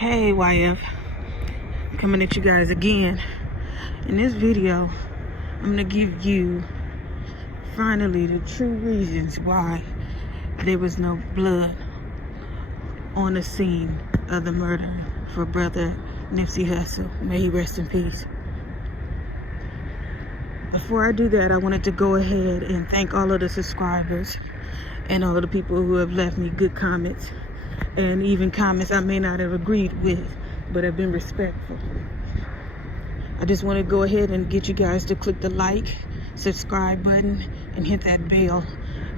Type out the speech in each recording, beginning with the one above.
Hey YF, coming at you guys again. In this video, I'm gonna give you finally the true reasons why there was no blood on the scene of the murder for brother Nipsey Hussle. May he rest in peace. Before I do that, I wanted to go ahead and thank all of the subscribers and all of the people who have left me good comments, and even comments I may not have agreed with, but have been respectful. I just want to go ahead and get you guys to click the like, subscribe button, and hit that bell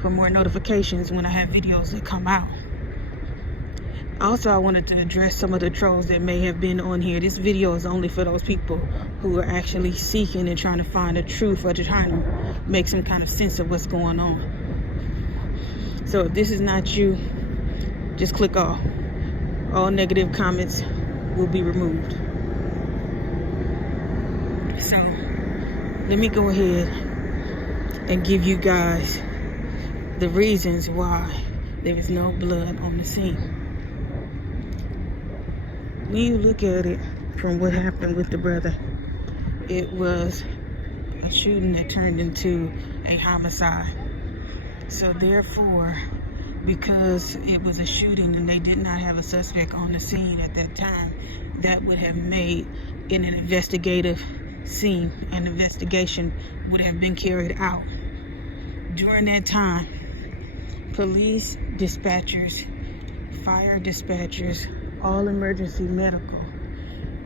for more notifications when I have videos that come out. Also, I wanted to address some of the trolls that may have been on here. This video is only for those people who are actually seeking and trying to find the truth, or trying to make some kind of sense of what's going on. So if this is not you, just click off. All negative comments will be removed. So let me go ahead and give you guys the reasons why there is no blood on the scene. When you look at it from what happened with the brother, it was a shooting that turned into a homicide. So therefore, because it was a shooting and they did not have a suspect on the scene at that time, that would have made it an investigative scene. An investigation would have been carried out. During that time, police dispatchers, fire dispatchers, all emergency medical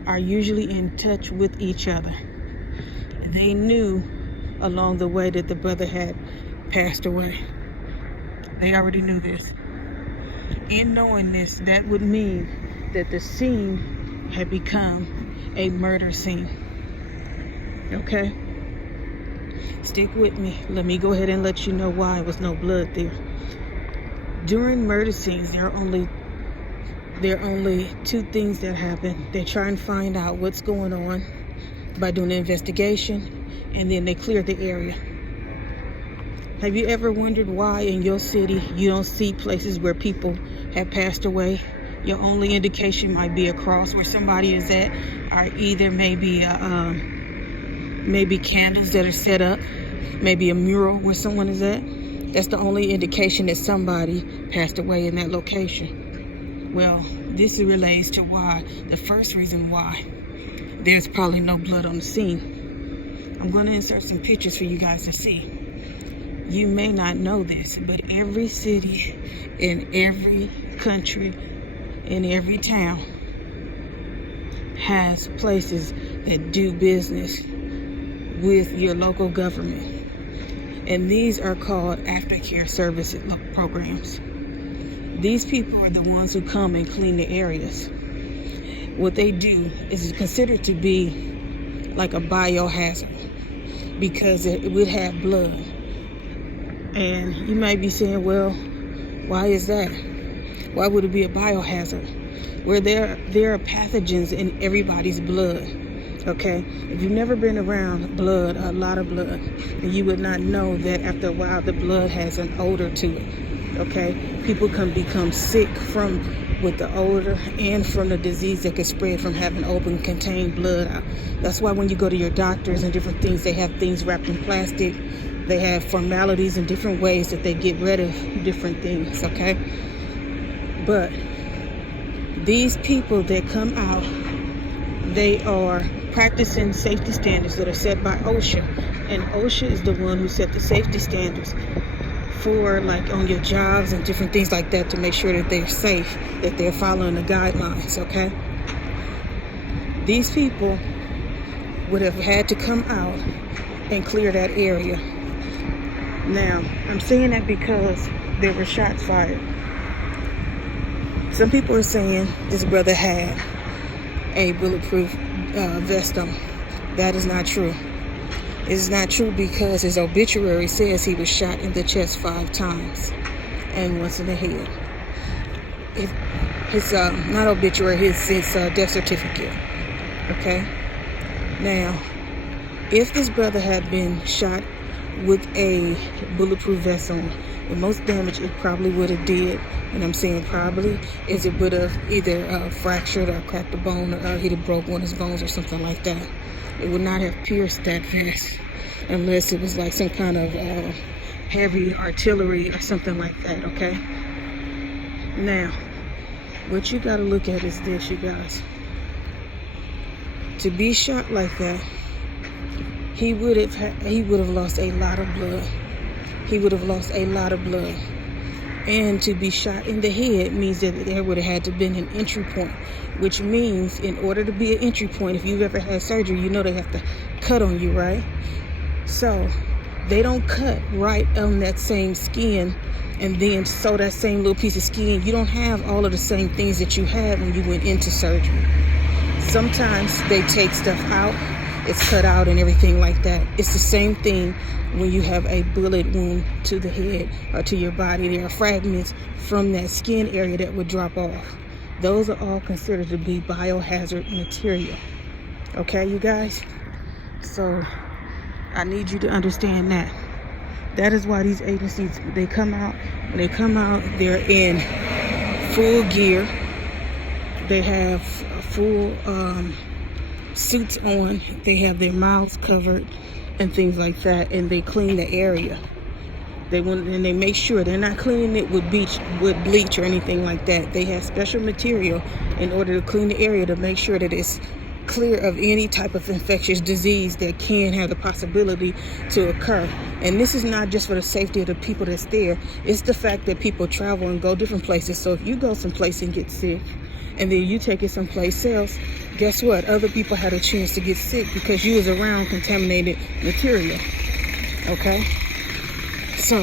are usually in touch with each other. They knew along the way that the brother had passed away. They already knew this. In knowing this, that would mean that the scene had become a murder scene. Okay? Stick with me. Let me go ahead and let you know why there was no blood there. During murder scenes, there are only two things that happen. They try and find out what's going on by doing an investigation, and then they clear the area. Have you ever wondered why in your city you don't see places where people have passed away? Your only indication might be a cross where somebody is at, or either maybe candles that are set up, maybe a mural where someone is at. That's the only indication that somebody passed away in that location. Well, this relates to why, the first reason why there's probably no blood on the scene. I'm going to insert some pictures for you guys to see. You may not know this, but every city in every country, in every town, has places that do business with your local government. And these are called aftercare service programs. These people are the ones who come and clean the areas. What they do is considered to be like a biohazard, because it would have blood. And you might be saying, well, why is that? Why would it be a biohazard? Where there are pathogens in everybody's blood. Okay? If you've never been around blood, a lot of blood, then you would not know that after a while the blood has an odor to it. Okay? People can become sick with the odor and from the disease that could spread from having open contained blood out. That's why when you go to your doctors and different things, they have things wrapped in plastic. They have formalities and different ways that they get rid of different things, okay? But these people that come out, they are practicing safety standards that are set by OSHA. And OSHA is the one who set the safety standards for, like, on your jobs and different things like that, to make sure that they're safe, that they're following the guidelines, okay? These people would have had to come out and clear that area. Now, I'm saying that because there were shots fired. Some people are saying this brother had a bulletproof vest on. That is not true. It is not true because his obituary says he was shot in the chest 5 times and once in the head. His not obituary, his death certificate. Okay? Now, if this brother had been shot with a bulletproof vest on, the most damage it probably would have did and I'm saying probably, is it would have either fractured or cracked a bone, or he'd have broke one of his bones or something like that. It would not have pierced that vest unless it was like some kind of heavy artillery or something like that, okay? Now, what you got to look at is this, you guys. To be shot like that, he would have lost a lot of blood. He would have lost a lot of blood. And to be shot in the head means that there would have had to been an entry point, which means in order to be an entry point, if you've ever had surgery, you know they have to cut on you, right? So they don't cut right on that same skin and then sew that same little piece of skin. You don't have all of the same things that you had when you went into surgery. Sometimes they take stuff out, it's cut out and everything like that. It's the same thing when you have a bullet wound to the head or to your body. There are fragments from that skin area that would drop off. Those are all considered to be biohazard material. Okay, you guys? So I need you to understand that. That is why these agencies, when they come out, they're in full gear. They have full suits on. They have their mouths covered and things like that, and they clean the area. They make sure they're not cleaning it with bleach or anything like that. They have special material in order to clean the area to make sure that it's clear of any type of infectious disease that can have the possibility to occur. And this is not just for the safety of the people that's there. It's the fact that people travel and go different places. So if you go someplace and get sick, and then you take it someplace else, guess what? Other people had a chance to get sick because you was around contaminated material. Okay? So,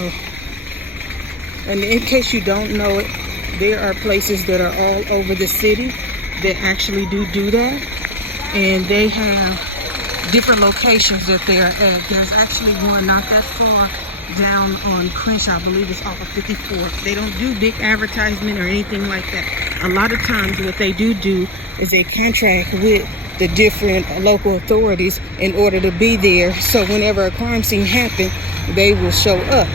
and in case you don't know it, there are places that are all over the city that actually do that. And they have different locations that they're at. There's actually one not that far down on Crenshaw, I believe it's off of 54. They don't do big advertisement or anything like that. A lot of times what they do is they contract with the different local authorities in order to be there. So whenever a crime scene happens, they will show up.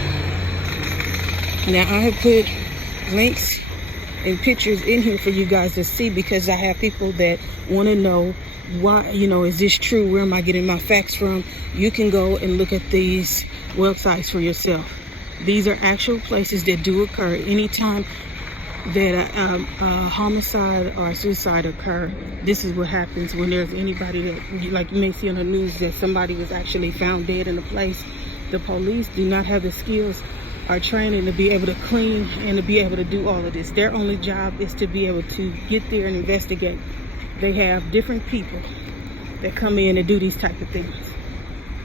Now I have put links and pictures in here for you guys to see, because I have people that want to know why, is this true? Where am I getting my facts from? You can go and look at these websites for yourself. These are actual places that do occur anytime that a homicide or a suicide occur. This is what happens when there's anybody that, like you may see on the news, that somebody was actually found dead in a place. The police do not have the skills or training to be able to clean and to be able to do all of this. Their only job is to be able to get there and investigate. They have different people that come in and do these type of things.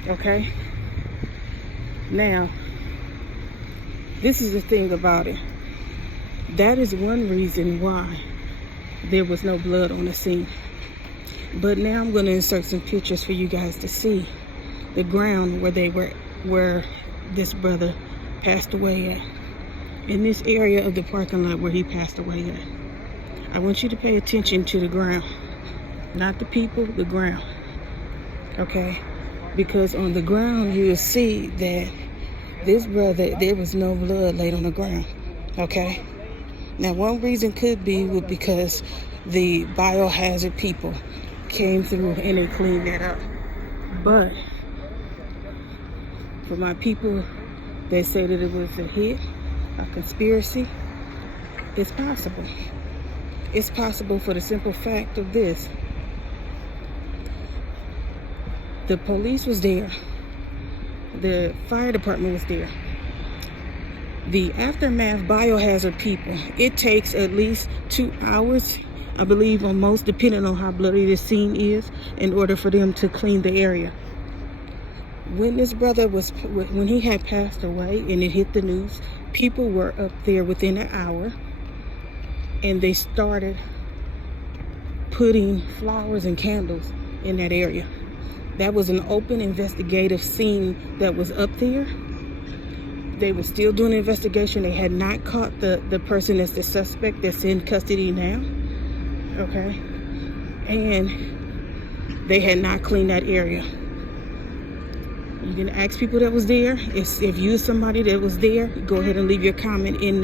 Okay? Now, this is the thing about it. That is one reason why there was no blood on the scene. But now I'm going to insert some pictures for you guys to see the ground where this brother passed away at. In this area of the parking lot where he passed away at. I want you to pay attention to the ground. Not the people, the ground. Okay? Because on the ground you will see that this brother, there was no blood laid on the ground. Okay? Now one reason could be because the biohazard people came through and they cleaned that up. But for my people that say that it was a hit, a conspiracy, it's possible. It's possible for the simple fact of this. The police was there. The fire department was there. The aftermath biohazard people, it takes at least 2 hours, I believe, on most, depending on how bloody the scene is, in order for them to clean the area. When this brother when he had passed away and it hit the news, people were up there within an hour, and they started putting flowers and candles in that area. That was an open investigative scene that was up there. They were still doing the investigation. They had not caught the person that's the suspect that's in custody now. Okay? And they had not cleaned that area. You can ask people that was there. If you're somebody that was there, go ahead and leave your comment in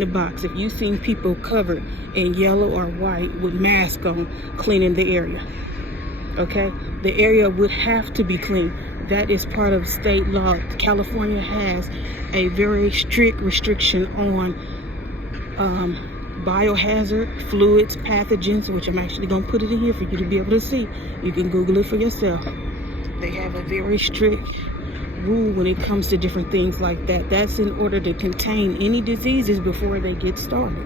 the box. If you seen people covered in yellow or white with masks on cleaning the area, okay? The area would have to be clean. That is part of state law. California has a very strict restriction on biohazard fluids, pathogens, which I'm actually going to put it in here for you to be able to see. You can Google it for yourself. They have a very strict rule when it comes to different things like that. That's in order to contain any diseases before they get started.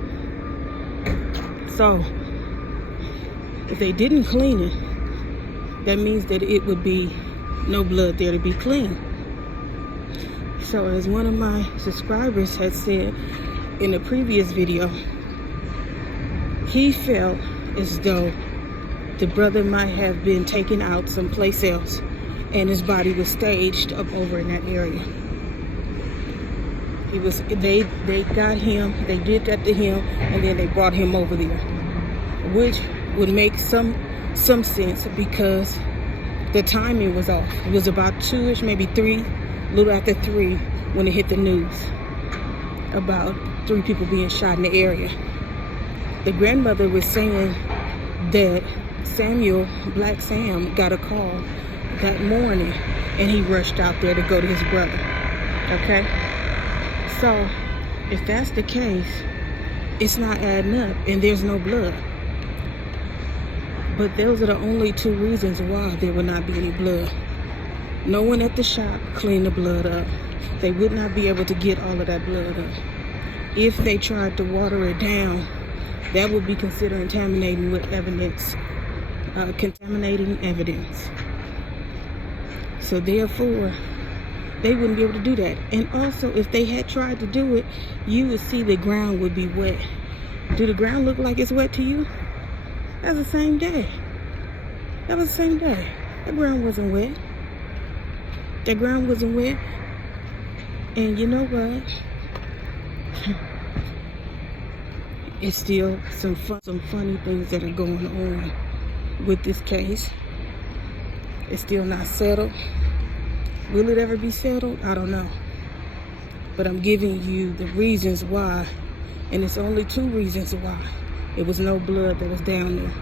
So, if they didn't clean it, that means that it would be no blood there to be clean. So, as one of my subscribers had said in a previous video, he felt as though the brother might have been taken out someplace else and his body was staged up over in that area. They got him, they did that to him, and then they brought him over there, which would make some sense because the timing was off. It was about 2ish, maybe 3, a little after 3 when it hit the news about 3 people being shot in the area. The grandmother was saying that Black Sam, got a call that morning and he rushed out there to go to his brother. Okay? So, if that's the case, it's not adding up and there's no blood. But those are the only 2 reasons why there would not be any blood. No one at the shop cleaned the blood up. They would not be able to get all of that blood up. If they tried to water it down, that would be considered contaminating evidence. So therefore, they wouldn't be able to do that. And also, if they had tried to do it, you would see the ground would be wet. Do the ground look like it's wet to you? That's the same day. That was the same day. That ground wasn't wet. That ground wasn't wet. And you know what? It's still some funny things that are going on with this case. It's still not settled. Will it ever be settled? I don't know. But I'm giving you the reasons why, and it's only 2 reasons why. It was no blood that was down there.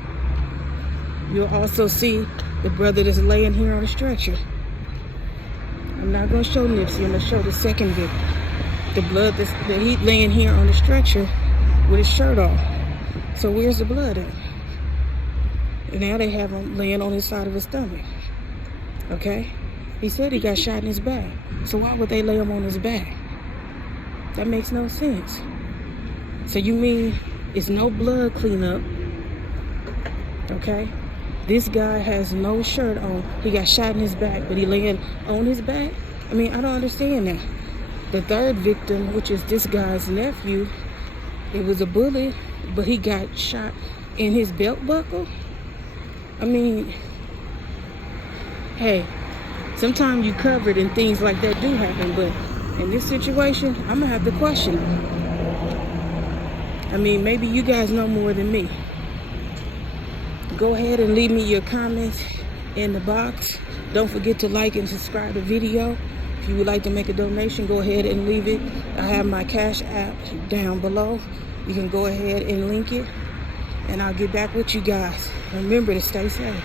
You'll also see the brother that's laying here on a stretcher. I'm not going to show Nipsey. I'm going to show the second victim. The blood that he's laying here on the stretcher with his shirt off. So where's the blood at? And now they have him laying on his side of his stomach. Okay? He said he got shot in his back. So why would they lay him on his back? That makes no sense. So you mean it's no blood cleanup? Okay? This guy has no shirt on. He got shot in his back, but he laying on his back? I mean, I don't understand that. The third victim, which is this guy's nephew, it was a bullet, but he got shot in his belt buckle? I mean, hey, sometimes you covered and things like that do happen, but in this situation, I'm going to have to question it. I mean, maybe you guys know more than me. Go ahead and leave me your comments in the box. Don't forget to like and subscribe to the video. If you would like to make a donation, go ahead and leave it. I have my Cash App down below. You can go ahead and link it, and I'll get back with you guys. Remember to stay safe.